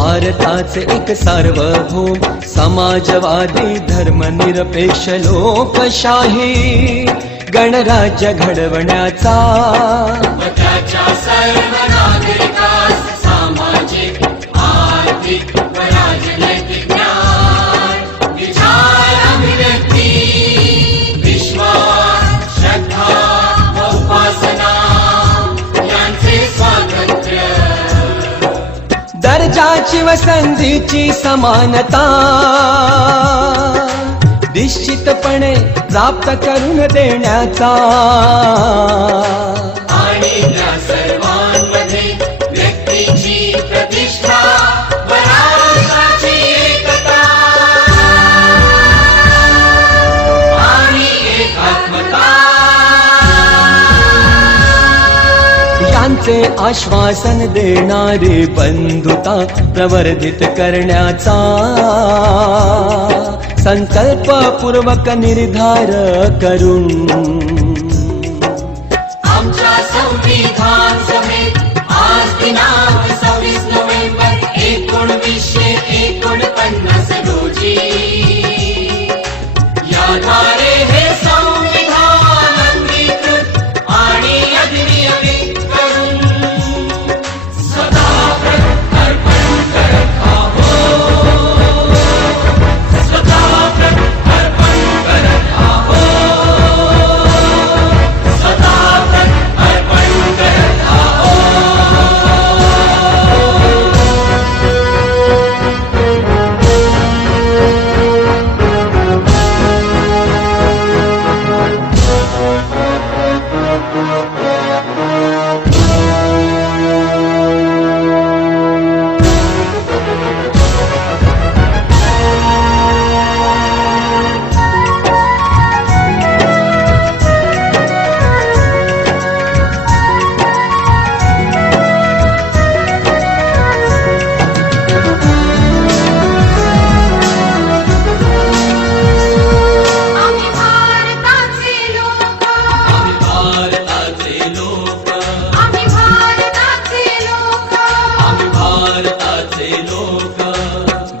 भारताचे एक सार्वभौम समाजवादी धर्मनिरपेक्ष लोकशाही गणराज्य घडवण्याचा व त्याच्या सर्व नागरिकास सामाजिक आर्थिक व राजनैतिक न्याय विचार अभिव्यक्ती विश्वास श्रद्धा व उपासना यांचे स्वातंत्र्य दर्जाची व संधीची समानता निश्चितपणे प्राप्त करून देण्याचा आणि त्या सर्वांमध्ये व्यक्तीची प्रतिष्ठा व राष्ट्राची एकता आणि एकात्मता यांचे आश्वासन देणारी बंधुता प्रवर्धित करण्याचा संकल्पपूर्वक निर्धार करून आमच्या संविधान सभेत आज दिनांक 26 नोव्हेंबर 1949 रोजी याद्वारे हे संविधान अंगीकृत आणि अधिनियमित करून सदा अर्पण करत आहोत. सदा अर्पण करत आहोत. सदा अर्पण करत आहोत.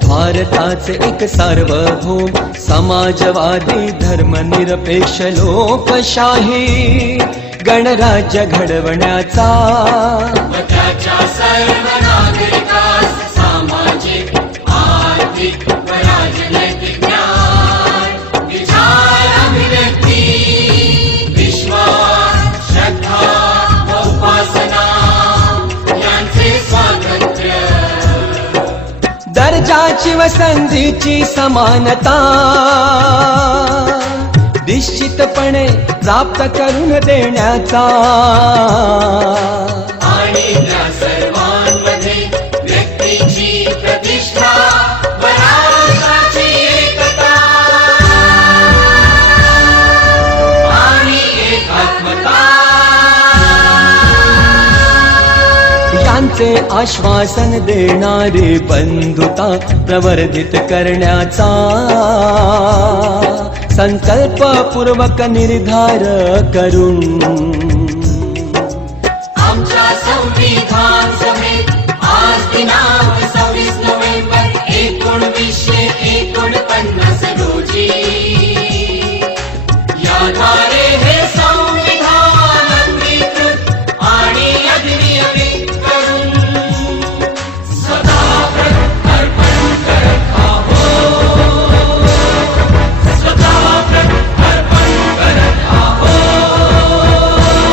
भारताचे एक सार्वभौम समाजवादी धर्मनिरपेक्ष लोकशाही गणराज्य घडवण्याचा व त्याच्या सर्व नागरिकास सामाजिक आर्थिक व राजनैतिक न्याय विचार अभिव्यक्ती विश्वास श्रद्धा व उपासना यांचे स्वातंत्र्य दर्जाची व संधीची समानता निश्चितपणे प्राप्त करून देण्याचा आणि त्या सर्वांमध्ये व्यक्तीची प्रतिष्ठा व राष्ट्राची एकता आणि एकात्मता यांचे आश्वासन देणारी बंधुता प्रवर्धित करण्याचा संकल्पपूर्वक निर्धार करून आमच्या संविधान सभेत आज दिनांक 26 नोव्हेंबर 1949 रोजी याद्वारे हे संविधान अंगीकृत आणि अधिनियमित करून सदा अर्पण करत आहोत. सदा अर्पण करत आहोत.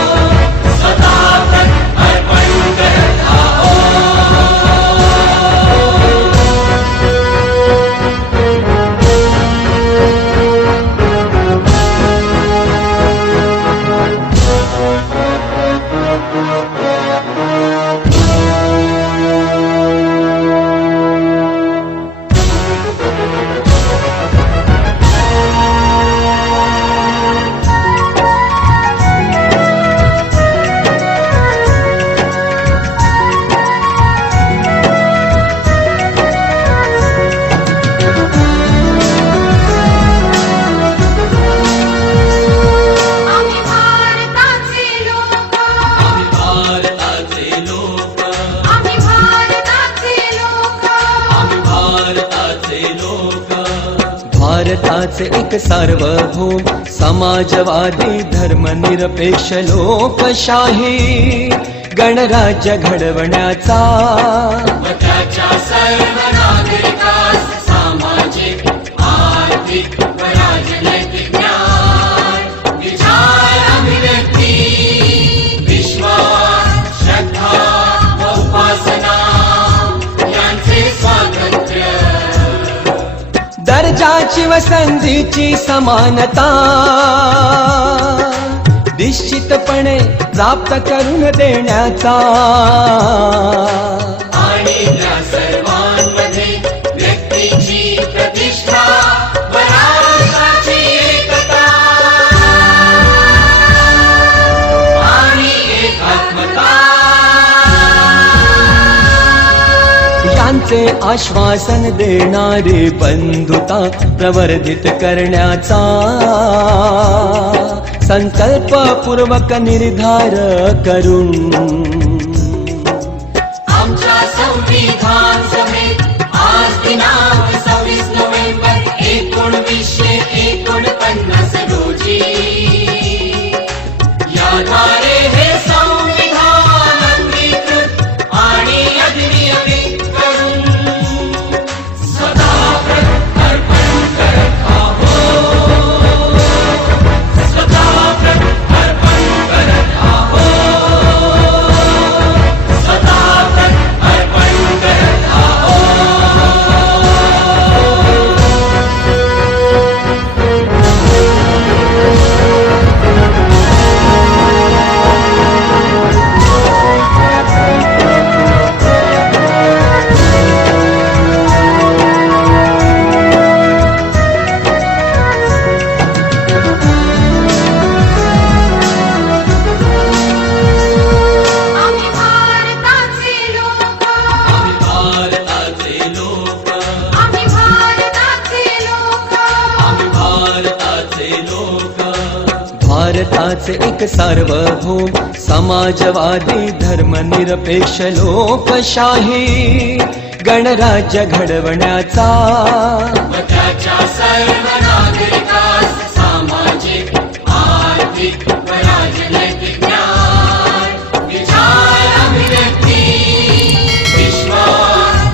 भारताचे एक सार्वभौम समाजवादी धर्मनिरपेक्ष लोकशाही गणराज्य घडवण्याचा व त्याच्या सर्व नागरिकास सामाजिक आर्थिक व राजनैतिक न्याय विचार अभिव्यक्ती विश्वास श्रद्धा व उपासना यांचे स्वातंत्र्य दर्जाची व संधीची समानता निश्चितपणे प्राप्त करून देण्याचा आणि त्या सर्वांमध्ये व्यक्तीची प्रतिष्ठा व राष्ट्राची एकता आणि एकात्मता यांचे आश्वासन देणारी बंधुता प्रवर्धित करण्याचा संकल्पपूर्वक निर्धार करून आमच्या संविधान सभेत आज दिनांक 26 नोव्हेंबर 1949 रोजी याद्वारे हे संविधान अंगीकृत आणि अधिनियमित करून सदा अर्पण करत आहोत. सदा अर्पण करत आहोत. सदा अर्पण करत आम्ही भारताचे लोक भारताचे लोक आम्ही भारताचे लोक भारताचे लोक भारताचे एक सार्वभौम समाजवादी धर्मनिरपेक्ष लोकशाही गणराज्य घडवण्याचा व त्याच्या सर्व नागरिकास